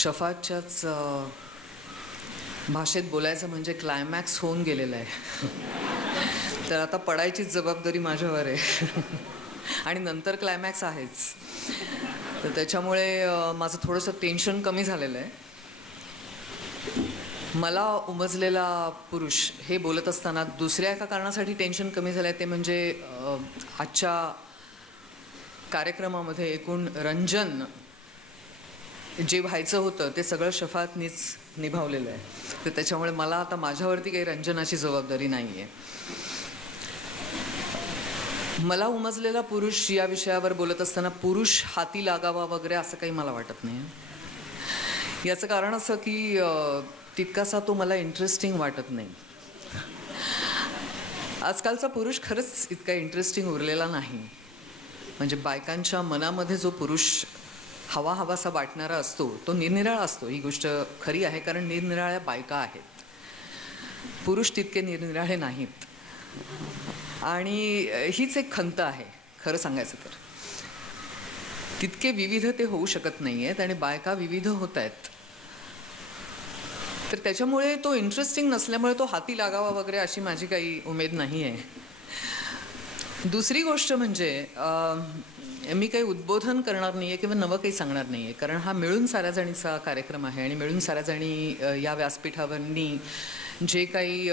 शफातच्याच भाषेत बोलायचं म्हणजे क्लायमॅक्स होऊन गेलेला आहे. तर आता पडायचीच जबाबदारी माझ्यावर आहे. आणि नंतर क्लायमॅक्स आहेच. तर त्याच्यामुळे माझं थोडंसं टेन्शन कमी झालेलं आहे. मला उमजलेला पुरुष हे बोलत असताना दुसऱ्या एका कारणासाठी टेन्शन कमी झालं आहे, ते म्हणजे आजच्या कार्यक्रमामध्ये एकूण रंजन जे व्हायचं होतं ते सगळं शफातनीच निभावलेलं आहे. तर त्याच्यामुळे मला आता माझ्यावरती काही रंजनाची जबाबदारी नाही आहे. मला उमजलेला पुरुष या विषयावर बोलत असताना पुरुष हाती लागावा वगैरे असं काही मला वाटत नाही. याचं कारण असं की तितकासा तो मला इंटरेस्टिंग वाटत नाही. आजकालचा पुरुष खरंच इतका इंटरेस्टिंग उरलेला नाही. म्हणजे बायकांच्या मनामध्ये जो पुरुष हवासा वाटणारा असतो तो निरनिराळा असतो. ही गोष्ट खरी आहे, कारण निरनिराळ्या बायका आहेत. पुरुष तितके निरनिराळे नाहीत. आणि हीच एक खंत आहे खरं सांगायचं तर. तितके विविध ते होऊ शकत नाही आहेत आणि बायका विविध होत आहेत. तर त्याच्यामुळे तो इंटरेस्टिंग नसल्यामुळे तो हाती लागावा वगैरे अशी माझी काही उमेद नाही आहे. दुसरी गोष्ट म्हणजे मी काही उद्बोधन करणार नाही आहे किंवा नवं काही सांगणार नाही आहे, कारण हा मिळून साऱ्या जणीचा कार्यक्रम आहे. आणि मिळून साऱ्या जणी या व्यासपीठावरनी जे काही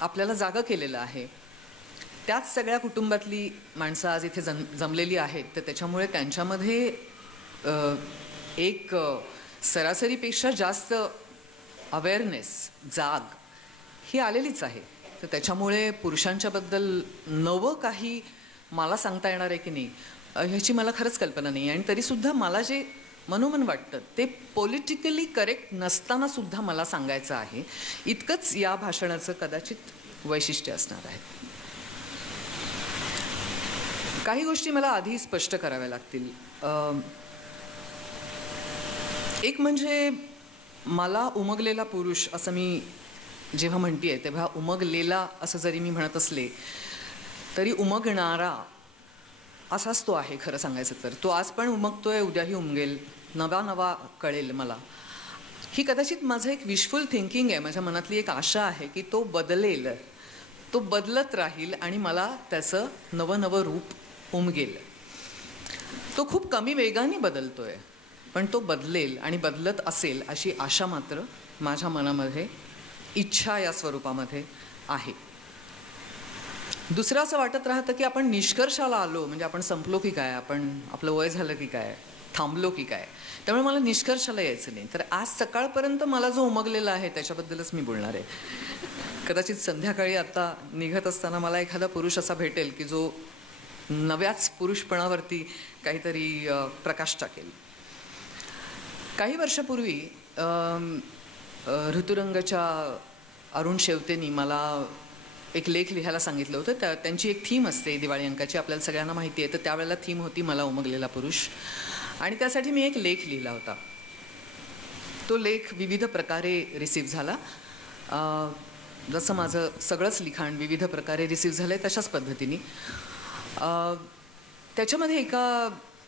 आपल्याला जागा केलेलं आहे त्याच सगळ्या कुटुंबातली माणसं आज इथे जमलेली आहेत. तर त्याच्यामुळे त्यांच्यामध्ये एक सरासरीपेक्षा जास्त अवेअरनेस, जाग ही आलेलीच आहे. तर त्याच्यामुळे पुरुषांच्याबद्दल नवं काही मला सांगता येणार आहे की नाही ह्याची मला खरंच कल्पना नाही. आणि तरीसुद्धा मला जे मनोमन वाटतं ते पॉलिटिकली करेक्ट नसताना सुद्धा मला सांगायचं आहे. इतकंच या भाषणाचं कदाचित वैशिष्ट्य असणार आहे. काही गोष्टी मला आधी स्पष्ट कराव्या लागतील. एक म्हणजे मला उमगलेला पुरुष असं मी जेव्हा म्हणते तेव्हा उमगलेला असं जरी मी म्हणत असले तरी उमगणारा असाच तो आहे. खरं सांगायचं तर तो आज पण उमगतोय, उद्याही उमगेल, नवा कळेल मला. ही कदाचित माझं एक विशफुल थिंकिंग आहे. माझ्या मनातली एक आशा आहे की तो बदलेल, तो बदलत राहील आणि मला त्याचं नवं रूप उमगेल. तो खूप कमी वेगाने बदलतोय पण तो बदलेल आणि बदलत असेल अशी आशा मात्र माझ्या मनामध्ये, इच्छा या स्वरूपामध्ये आहे. दुसरं असं वाटत राहतं की आपण निष्कर्षाला आलो म्हणजे आपण संपलो की काय, आपण आपलं वय झालं की काय, थांबलो की काय. त्यामुळे मला निष्कर्षाला यायचं नाही. तर आज सकाळपर्यंत मला जो उमगलेला आहे त्याच्याबद्दलच मी बोलणार आहे. कदाचित संध्याकाळी आता निघत असताना मला एखादा पुरुष असा भेटेल की जो नव्याच पुरुषपणावरती काहीतरी प्रकाश टाकेल. काही वर्षापूर्वी ऋतुरंगच्या अरुण शेवतेनी मला एक लेख लिहायला सांगितलं होतं. त्यांची एक थीम असते दिवाळी अंकाची, आपल्याला सगळ्यांना माहिती आहे. तर त्यावेळेला थीम होती मला उमगलेला पुरुष. आणि त्यासाठी मी एक लेख लिहिला होता. तो लेख विविध प्रकारे रिसीव्ह झाला. जसं माझं सगळंच लिखाण विविध प्रकारे रिसीव्ह झालं आहे तशाच पद्धतीने. त्याच्यामध्ये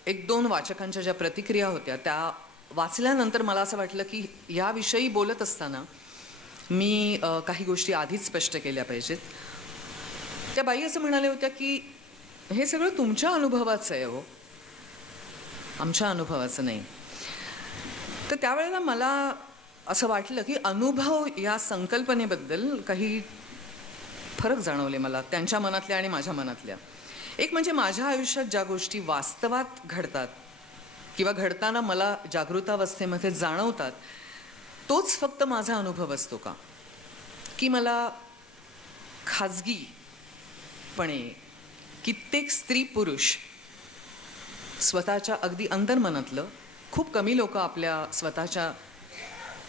एक दोन वाचकांच्या ज्या प्रतिक्रिया होत्या त्या वाचल्यानंतर मला असं वाटलं की याविषयी बोलत असताना मी काही गोष्टी आधीच स्पष्ट केल्या पाहिजेत. त्या बाई असं म्हणाल्या होत्या की हे सगळं तुमच्या अनुभवाचं आहे हो, आमच्या अनुभवाचं नाही. तर त्यावेळेला मला असं वाटलं की अनुभव या संकल्पनेबद्दल काही फरक जाणवले मला, त्यांच्या मनातल्या आणि माझ्या मनातल्या. एक म्हणजे माझ्या आयुष्यात ज्या गोष्टी वास्तवात घडतात किंवा घडताना मला जागृतावस्थेमध्ये जाणवतात तोच फक्त माझा अनुभव असतो का, की मला खाजगीपणे कित्येक स्त्री पुरुष स्वतःच्या अगदी अंतर्मनातलं, खूप कमी लोक आपल्या स्वतःच्या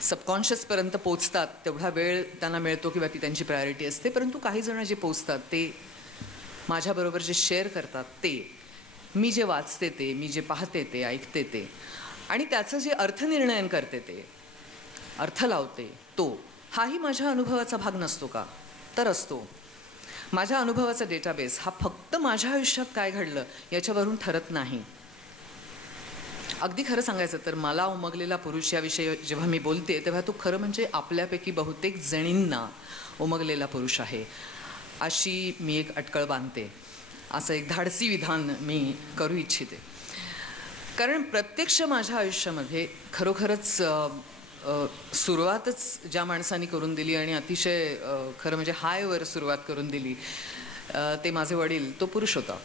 सबकॉन्शियसपर्यंत पोचतात, तेवढा वेळ त्यांना मिळतो किंवा ती त्यांची प्रायोरिटी असते. परंतु काही जण जे पोचतात ते माझ्याबरोबर जे शेअर करतात ते, मी जे वाचते ते, मी जे पाहते ते, ऐकते ते, आणि त्याचं जे अर्थनिर्णयन करते ते, अर्थ लावते तो, हाही माझ्या अनुभवाचा भाग नसतो का? तर असतो. माझ्या अनुभवाचा डेटाबेस हा फक्त माझ्या आयुष्यात काय घडलं याच्यावरून ठरत नाही. अगदी खरं सांगायचं तर मला उमगलेला पुरुष याविषयी जेव्हा मी बोलते तेव्हा तो खरं म्हणजे आपल्यापैकी बहुतेक जणींना उमगलेला पुरुष आहे अशी मी एक अटकळ बांधते. असं एक धाडसी विधान मी करू इच्छिते. कारण प्रत्यक्ष माझ्या आयुष्यामध्ये खरोखरच सुरुवातच ज्या माणसाने करून दिली आणि अतिशय खरं म्हणजे हायवर सुरुवात करून दिली ते माझे वडील, तो पुरुष होता.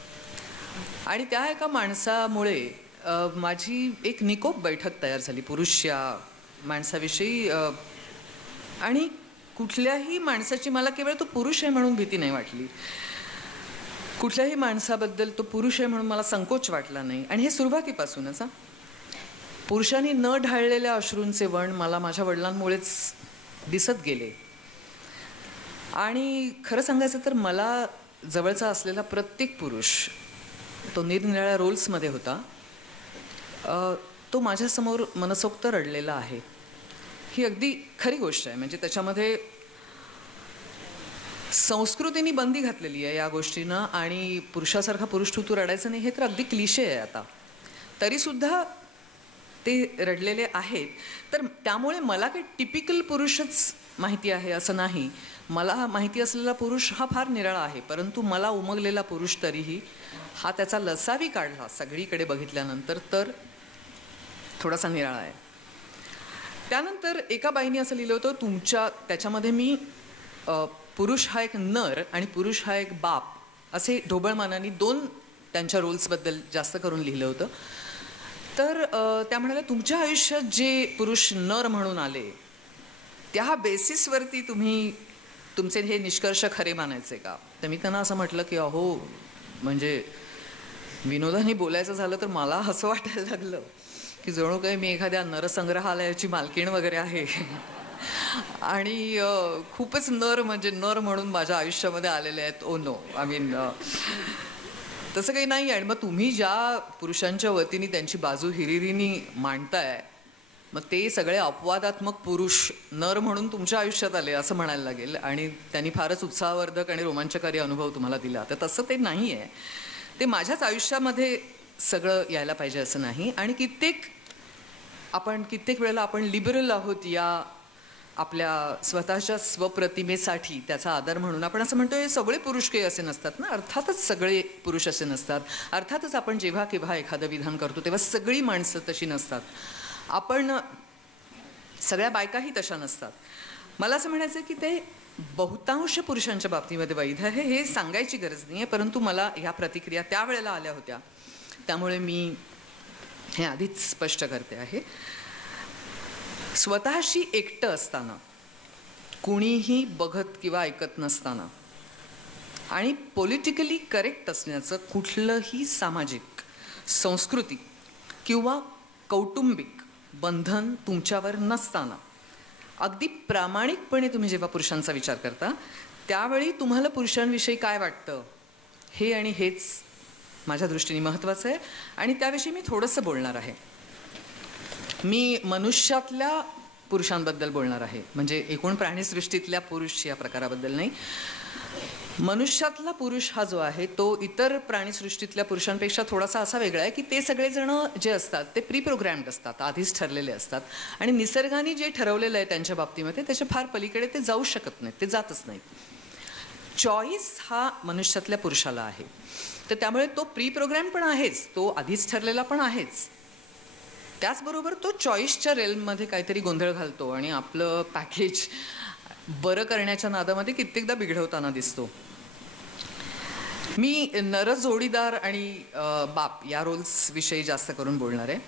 आणि त्या एका माणसामुळे माझी एक निकोप बैठक तयार झाली पुरुष या माणसाविषयी. आणि कुठल्याही माणसाची मला केवळ तो पुरुष आहे म्हणून भीती नाही वाटली, कुठल्याही माणसाबद्दल तो पुरुष आहे म्हणून मला संकोच वाटला नाही. आणि हे सुरुवातीपासूनच पुरुषांनी न ढाळलेल्या अश्रूंचे वण मला माझ्या वडिलांमुळेच दिसत गेले. आणि खरं सांगायचं तर मला जवळचा असलेला प्रत्येक पुरुष तो निरनिराळ्या रोल्समध्ये होता, तो माझ्यासमोर मनसोक्त रडलेला आहे. ही अगदी खरी गोष्ट आहे. म्हणजे त्याच्यामध्ये संस्कृतीने बंदी घातलेली आहे या गोष्टीनं. आणि पुरुषासारखा पुरुष तू रडायचं नाही हे तर अगदी क्लिशे आहे आता, तरीसुद्धा ते रडलेले आहेत. तर त्यामुळे मला काही टिपिकल पुरुषच माहिती आहे असं नाही. मला माहिती असलेला पुरुष हा फार निराळा आहे, परंतु मला उमगलेला पुरुष तरीही हा त्याचा लसावी काढला सगळीकडे बघितल्यानंतर तर थोडासा निराळा आहे. त्यानंतर एका बाईने असं लिहिलं होतं तुमच्या, त्याच्यामध्ये मी पुरुष हा एक नर आणि पुरुष हा एक बाप असे ढोबळमानाने दोन त्यांच्या रोल्सबद्दल जास्त करून लिहिलं होतं. तर त्या म्हणाल्या तुमच्या आयुष्यात जे पुरुष नर म्हणून आले त्या बेसिसवरती तुम्ही तुमचे हे निष्कर्ष खरे मानायचे का? तर मी त्यांना असं म्हटलं की अहो, म्हणजे विनोदाने बोलायचं झालं तर मला असं वाटायला लागलं की जणू काही मी एखाद्या नरसंग्रहालयाची मालकीण वगैरे आहे आणि खूपच नर म्हणजे नर म्हणून माझ्या आयुष्यामध्ये आलेले आहेत. ओ नो, आय मीन तसं काही नाही. आणि मग तुम्ही ज्या पुरुषांच्या वतीने त्यांची बाजू हिरिरीने मांडताय, मग ते सगळे अपवादात्मक पुरुष नर म्हणून तुमच्या आयुष्यात आले असं म्हणायला लागेल आणि त्यांनी फारच उत्साहवर्धक आणि रोमांचकारी अनुभव तुम्हाला दिला. तर तसं ते नाही आहे. ते माझ्याच आयुष्यामध्ये सगळं यायला पाहिजे असं नाही. आणि कित्येक वेळेला आपण लिबरल आहोत या आपल्या स्वतःच्या स्वप्रतिमेसाठी त्याचा आदर म्हणून आपण असं म्हणतो हे सगळे पुरुष काही असे नसतात ना. अर्थातच सगळे पुरुष असे नसतात. अर्थातच आपण जेव्हा केव्हा एखादं विधान करतो तेव्हा सगळी माणसं तशी नसतात. आपण सगळ्या बायकाही तशा नसतात. मला असं म्हणायचं की ते बहुतांश पुरुषांच्या बाबतीमध्ये वैध आहे हे सांगायची गरज नाही आहे, परंतु मला ह्या प्रतिक्रिया त्यावेळेला आल्या होत्या त्यामुळे मी हे आधीच स्पष्ट करते आहे. स्वतःशी एकटं असताना, कुणीही बघत किंवा ऐकत नसताना आणि पॉलिटिकली करेक्ट असण्याचं कुठलंही सामाजिक, सांस्कृतिक किंवा कौटुंबिक बंधन तुमच्यावर नसताना अगदी प्रामाणिकपणे तुम्ही जेव्हा पुरुषांचा विचार करता त्यावेळी तुम्हाला पुरुषांविषयी काय वाटतं हे आणि हेच माझ्या दृष्टीने महत्त्वाचं आहे. आणि त्याविषयी मी थोडंसं बोलणार आहे. मी मनुष्यातल्या पुरुषांबद्दल बोलणार आहे, म्हणजे एकूण प्राणीसृष्टीतल्या पुरुष या प्रकाराबद्दल नाही. मनुष्यातला पुरुष हा जो आहे तो इतर प्राणीसृष्टीतल्या पुरुषांपेक्षा थोडासा असा वेगळा आहे की ते सगळेजण जे असतात ते प्री प्रोग्रॅम्ड असतात, आधीच ठरलेले असतात आणि निसर्गाने जे ठरवलेलं आहे त्यांच्या बाबतीमध्ये त्याच्या फार पलीकडे ते जाऊ शकत नाहीत, ते जातच नाहीत. चॉईस हा मनुष्यातल्या पुरुषाला आहे. तर त्यामुळे तो प्री प्रोग्रॅम पण आहेच, तो आधीच ठरलेला पण आहेच. त्याचबरोबर तो चॉईसच्या रेल्ममध्ये काहीतरी गोंधळ घालतो आणि आपलं पॅकेज बरं करण्याच्या नादामध्ये कित्येकदा बिघडवताना दिसतो. मी नर जोडीदार आणि बाप या रोल्स विषयी जास्त करून बोलणार आहे.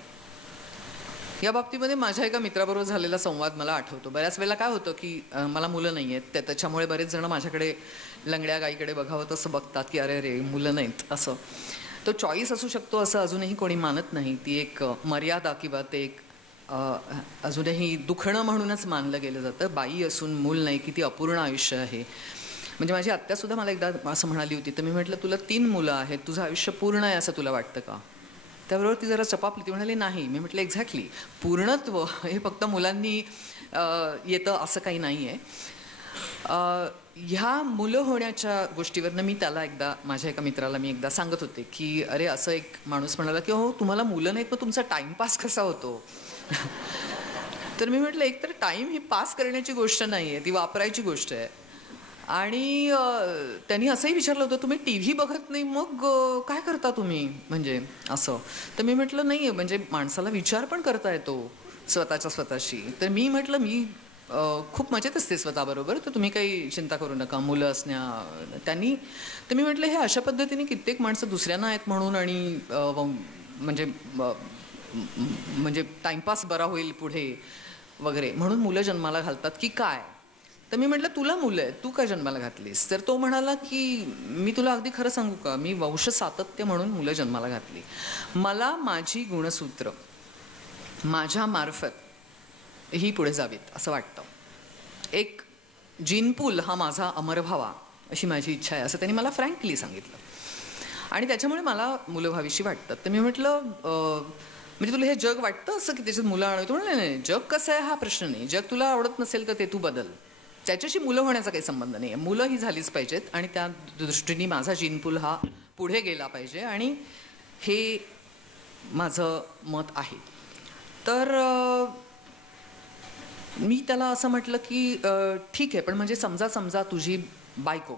या बाबतीमध्ये माझ्या एका मित्राबरोबर झालेला संवाद मला आठवतो. बऱ्याच वेळेला काय होतं की मला मुलं नाही आहेत, त्याच्यामुळे बरेच जण माझ्याकडे लंगड्या गाईकडे बघावं तसं बघतात की अरे रे मुलं नाहीत असं. तो चॉईस असू शकतो असं अजूनही कोणी मानत नाही. ती एक मर्यादा किंवा ते एक अजूनही दुखणं म्हणूनच मानलं गेलं जातं. बाई असून मूल नाही, किती अपूर्ण आयुष्य आहे. म्हणजे माझी आत्यासुद्धा मला एकदा असं म्हणाली होती, तर मी म्हटलं तुला 3 मुलं आहेत, तुझं आयुष्य पूर्ण आहे असं तुला वाटतं का? त्याबरोबर ती जरा चपापली, ती म्हणाली नाही. मी म्हटलं एक्झॅक्टली, पूर्णत्व हे फक्त मुलांनी येतं असं काही नाही आहे. ह्या मुलं होण्याच्या गोष्टीवरनं मी त्याला एकदा, माझ्या एका मित्राला मी एकदा सांगत होते की अरे असं एक माणूस म्हणाला की हो तुम्हाला मुलं नाहीत मग तुमचा टाइमपास कसा होतो. तर मी म्हटलं एक तर टाईम ही पास करण्याची गोष्ट नाही आहे, ती वापरायची गोष्ट आहे. आणि त्यांनी असंही विचारलं होतं तुम्ही टी व्ही बघत नाही मग काय करता तुम्ही म्हणजे असं. तर मी म्हटलं नाही आहे म्हणजे माणसाला विचार पण करता येतो स्वतःशी. तर मी म्हटलं मी खूप मजेत असते स्वतःबरोबर, तर तुम्ही काही चिंता करू नका मुलं असण्या त्यांनी. तर मी म्हटलं हे अशा पद्धतीने कित्येक माणसं दुसऱ्यांना आहेत म्हणून आणि म्हणजे म्हणजे टाइमपास बरा होईल पुढे वगैरे म्हणून मुलं जन्माला घालतात की काय. तर मी म्हटलं तुला मुलं आहेत, तू काय जन्माला घातलीस. तर तो म्हणाला की मी तुला अगदी खरं सांगू का, मी वंश सातत्य म्हणून मुलं जन्माला घातली. मला माझी गुणसूत्र माझ्या मार्फत ही पुढे जावीत असं वाटतं. एक जीनपूल हा माझा अमर व्हावा अशी माझी इच्छा आहे असं त्यांनी मला फ्रँकली सांगितलं. आणि त्याच्यामुळे मला मुलं व्हावीशी वाटतात. तर मी म्हटलं म्हणजे तुला हे जग वाटतं असं की त्याच्यात मुलं आणतो. म्हणलं नाही, जग कसं आहे हा प्रश्न नाही. जग तुला आवडत नसेल तर ते तू बदल, त्याच्याशी मुलं होण्याचा काही संबंध नाही आहे. मुलं ही झालीच पाहिजेत आणि त्या दृष्टीने माझा जीनपूल हा पुढे गेला पाहिजे आणि हे माझं मत आहे. तर मी त्याला असं म्हटलं की ठीक आहे पण म्हणजे समजा तुझी बायको